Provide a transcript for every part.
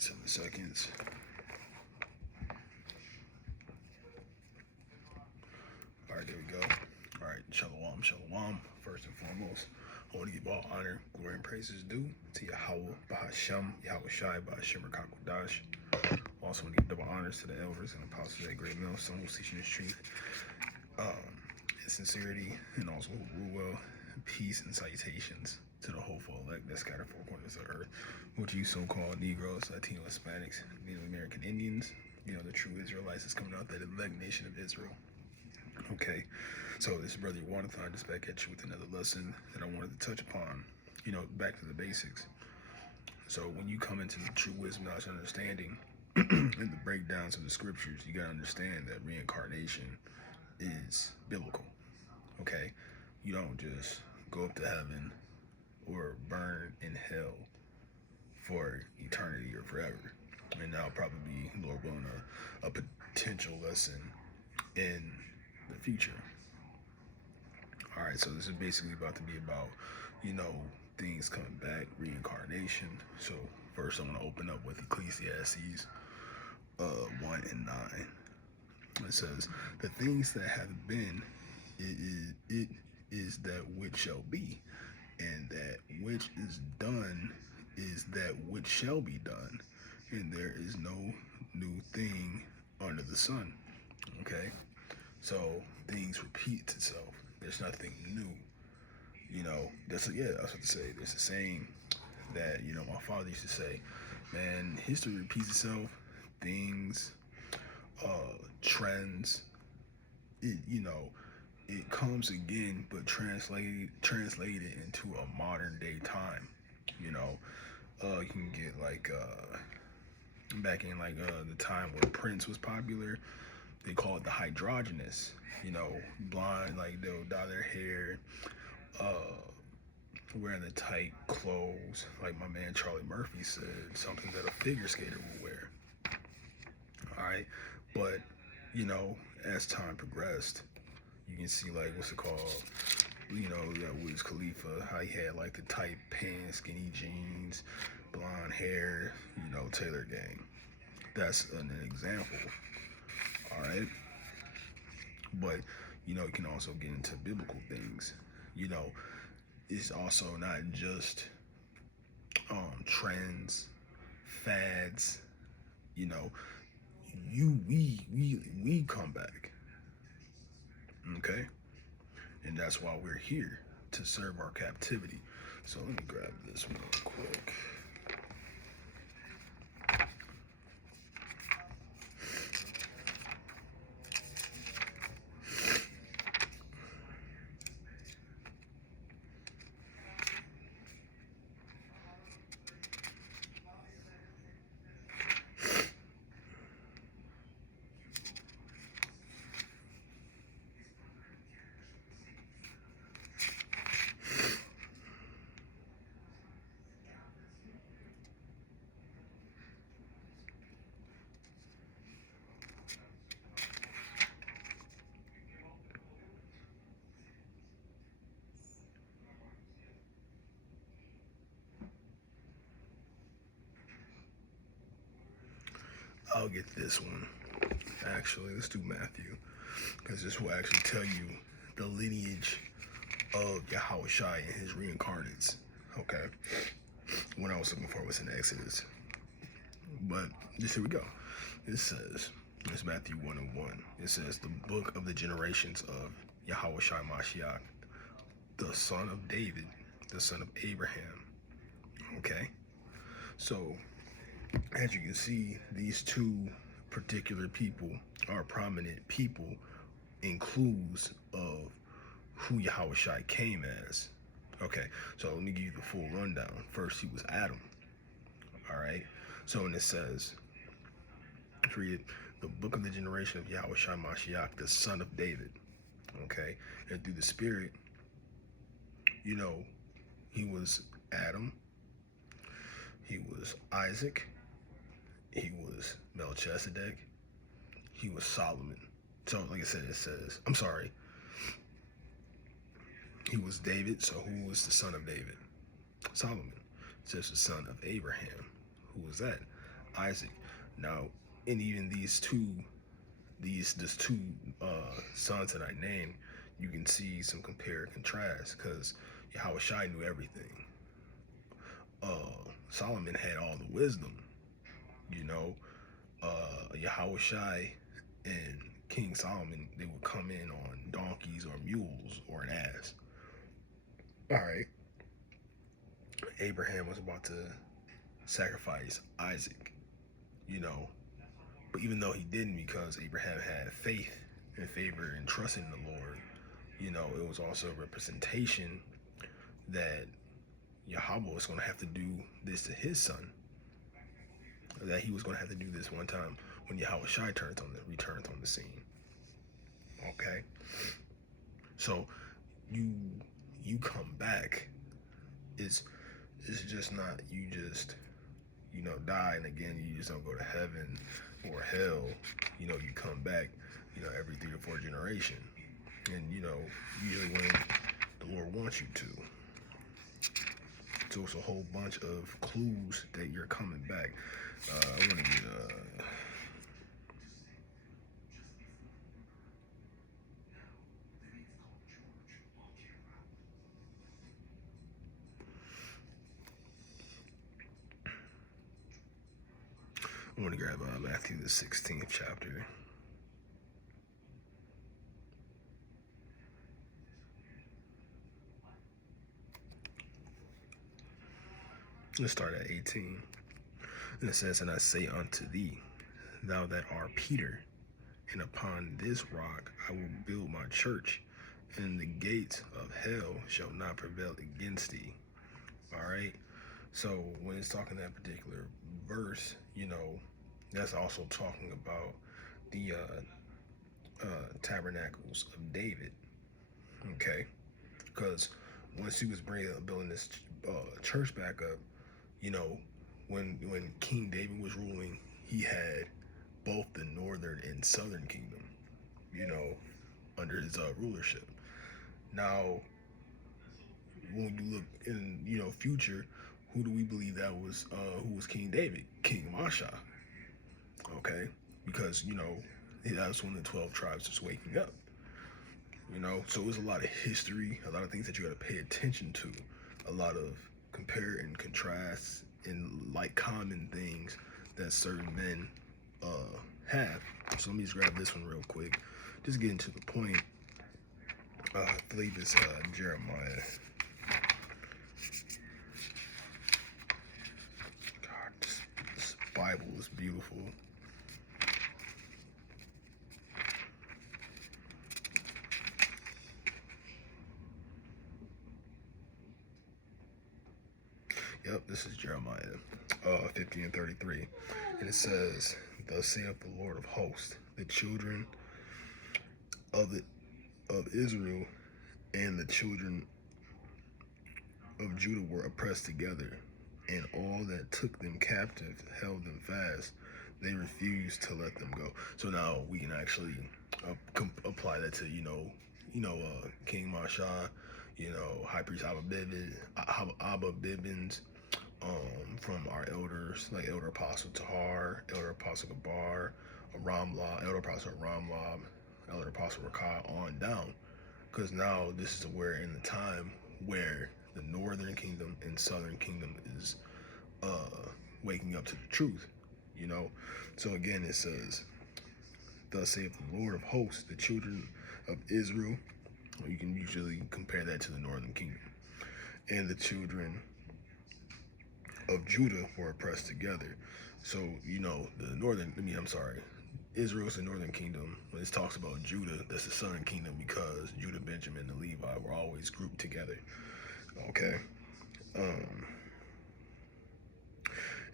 7 seconds. All right, there we go. All right, shalom, shalom. First and foremost, I want to give all honor, glory, and praises due to Yahweh, Bahasham, Yahweh Shai, Bahashim, Rakakwadash. Also want to give double honors to the elders and apostles at Great Mill, some who's teaching this truth, and sincerity, and also who rule well, peace and salutations to the hopeful elect that scattered four corners of the earth, which you so-called Negroes, Latino, Hispanics, Native American Indians, the true Israelites is coming out, that elect nation of Israel. Okay, so this brother Wanathon just back at you with another lesson that I wanted to touch upon, back to the basics. So when you come into the true wisdom, knowledge, and understanding, and the breakdowns of the scriptures, you gotta understand that reincarnation is biblical. Okay, you don't just go up to heaven or burn in hell for eternity or forever. And that'll probably be, Lord willing, a potential lesson in the future. All right, so this is basically about to be about, things coming back, reincarnation. So first I'm going to open up with Ecclesiastes 1 and 9. It says, the things that have been, it is that which shall be, and that which is done is that which shall be done, and there is no new thing under the sun. Okay, so things repeat itself. There's nothing new. That's I was about to say. There's a saying that my father used to say, man, history repeats itself. Things, trends, it comes again, but translated into a modern day time. You can get back in the time where Prince was popular, they call it the hydrogynous. Blonde, they'll dye their hair, wearing the tight clothes, like my man Charlie Murphy said, something that a figure skater will wear. All right, but as time progressed, you can see what's it called? That Wiz Khalifa, how he had the tight pants, skinny jeans, blonde hair, Taylor gang. That's an example. All right, but you can also get into biblical things. It's also not just trends, fads. We come back. Okay, and that's why we're here, to serve our captivity. So let me grab this one real quick. I'll get this one. Actually, let's do Matthew, because this will actually tell you the lineage of Yahweh Shai and his reincarnates. Okay, what I was looking for was in Exodus, but just here we go. It says, it's Matthew 1 and 1. It says, the book of the generations of Yahweh Shai Mashiach, the son of David, the son of Abraham. Okay, so as you can see, these two particular people are prominent people in clues of who Yahweh Shai came as. Okay, so let me give you the full rundown. First, he was Adam. All right, so and it says, let's read it, the book of the generation of Yahweh Shai Mashiach, the son of David. Okay, and through the Spirit, he was Adam, he was Isaac, he was Melchizedek, he was Solomon. So like I said, it says, I'm sorry, he was David. So who was the son of David? Solomon. It says the son of Abraham. Who was that? Isaac. Now, and even these two sons that I named, you can see some compare and contrast because Yahweh knew everything. Solomon had all the wisdom, you know. Yahweh and King Solomon, they would come in on donkeys or mules or an ass. All right. Abraham was about to sacrifice Isaac, you know. But even though he didn't, because Abraham had faith and favor and trust in the Lord, you know, it was also a representation that Yahweh was going to have to do this to his son. That he was going to have to do this one time when Yahweh returns on the scene. Okay, so you come back. It's just not you just die and again you just don't go to heaven or hell. You come back. Every 3 to 4 generation, and usually when the Lord wants you to. So it's a whole bunch of clues that you're coming back. I want to get grab Matthew the 16th chapter. Let's start at 18. And it says, "And I say unto thee, thou that art Peter, and upon this rock I will build my church, and the gates of hell shall not prevail against thee." All right. So when it's talking that particular verse, that's also talking about the tabernacles of David. Okay. Because once he was building this church back up, when King David was ruling, he had both the northern and southern kingdom, under his rulership. Now, when you look in future, who do we believe that was? Who was King David? King Masha. Okay, because that's when the 12 tribes was waking up. So there's a lot of history, a lot of things that you got to pay attention to, a lot of compare and contrast and like common things that certain men have. So let me just grab this one real quick. Just getting to the point. I believe it's Jeremiah. God, this Bible is beautiful. Yep, this is Jeremiah 50 and 33. And it says, "Thus saith the Lord of hosts, the children of Israel and the children of Judah were oppressed together, and all that took them captive held them fast. They refused to let them go." So now we can actually apply that to King Masha, High Priest Abba Bibbins, from our elders like Elder Apostle Tahar, Elder Apostle Gabar, Elder Apostle Ramlab, Elder Apostle Rakah on down. Because now this is where in the time where the northern kingdom and southern kingdom is waking up to the truth, So again, it says, "Thus saith the Lord of hosts, the children of Israel," you can usually compare that to the northern kingdom, "and the children of Judah were oppressed together." So, Israel is the northern kingdom. When it talks about Judah, that's the southern kingdom, because Judah, Benjamin, and Levi were always grouped together. Okay.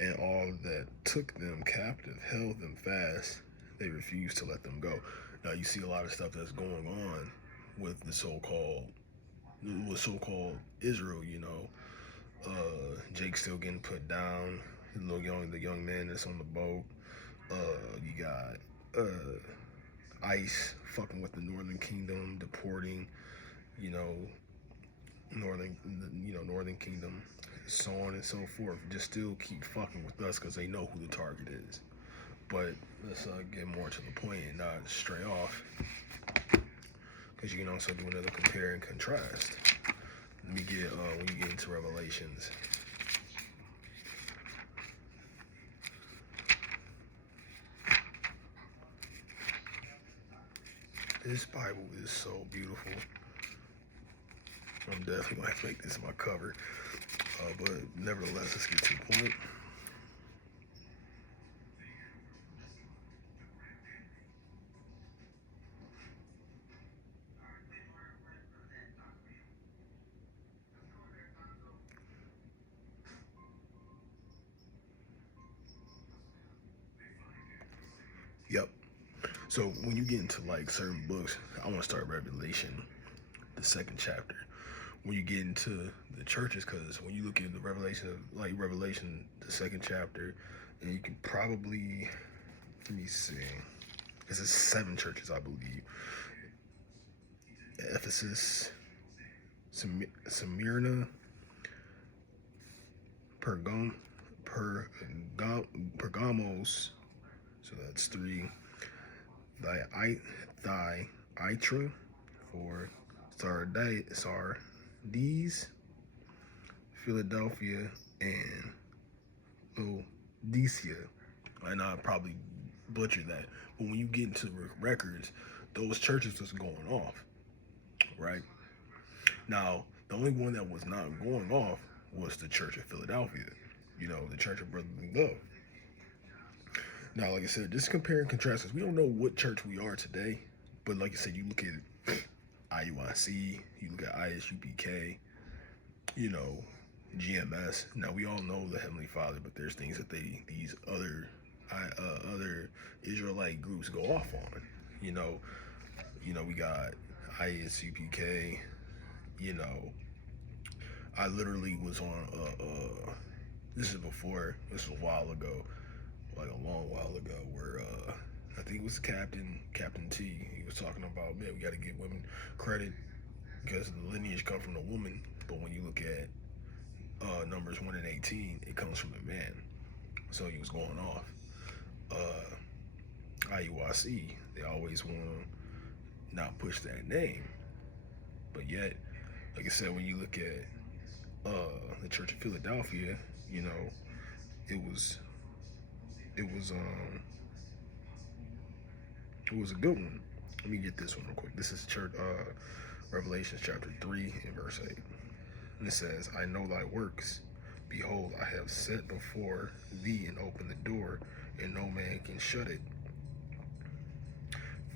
"And all that took them captive held them fast. They refused to let them go." Now you see a lot of stuff that's going on with the so-called Israel. Jake still getting put down. The young man that's on the boat. You got ICE fucking with the Northern Kingdom, deporting, Northern Kingdom. so on and so forth, just still keep fucking with us because they know who the target is. But let's get more to the point and not stray off, because you can also do another compare and contrast. Let me get when you get into Revelations. This Bible is so beautiful. I'm definitely gonna have to make this my cover. But nevertheless, let's get to the point. Yep. So when you get into like certain books, I want to start Revelation, the 2nd chapter. When you get into the churches, because when you look at the Revelation, like Revelation, the 2nd chapter, and you can probably, let me see, this is 7 churches, I believe. Ephesus, Smyrna, Pergamos, so that's 3. Thyatira, 4. Sardis, Philadelphia, and Laodicea. And I probably butchered that, but when you get into the records, those churches was going off, right? Now, the only one that was not going off was the Church of Philadelphia, the Church of Brotherly Love. Now, like I said, just compare and contrast, because we don't know what church we are today, but like I said, you look at IUIC, you look at ISUPK, GMS. Now, we all know the Heavenly Father, but there's things that these other Israelite groups go off on. We got ISUPK. I literally was on this is a while ago, like a long while ago, where I think it was Captain T. He was talking about, man, we got to give women credit because the lineage comes from the woman, but when you look at Numbers 1 and 18, it comes from the man. So he was going off. IUIC, they always want to not push that name, but yet, like I said, when you look at the Church of Philadelphia, it was a good one. Let me get this one real quick. This is Revelation chapter 3 and verse 8. And it says, I know thy works. Behold, I have set before thee and opened the door, and no man can shut it.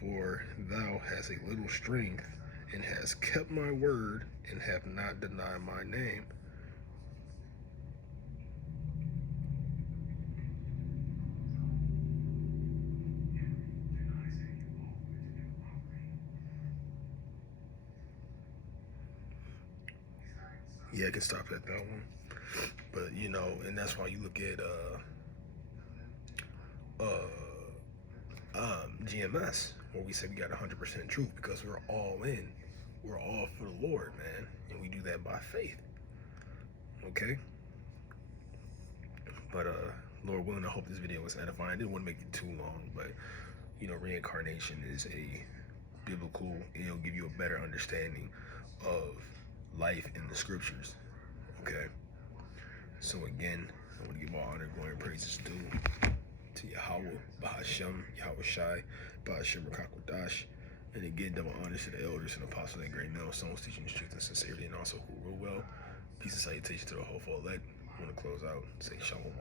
For thou hast a little strength, and hast kept my word, and have not denied my name. Yeah, I can stop at that one. But and that's why you look at GMS, where we say we got 100% truth, because we're all in. We're all for the Lord, man, and we do that by faith. Okay. But Lord willing, I hope this video was edifying. I didn't want to make it too long, but reincarnation is a biblical, it'll give you a better understanding of life in the scriptures. Okay. So again, I want to give all honor, glory, and praises due to Yahweh, Bahashem, Yahweh Shai, Bahashem Rakakwadash, and again, double honors to the elders and apostles and great millstones teaching the truth and sincerity, and also who rule well. Peace and salutation to the whole elect. I want to close out, say shalom.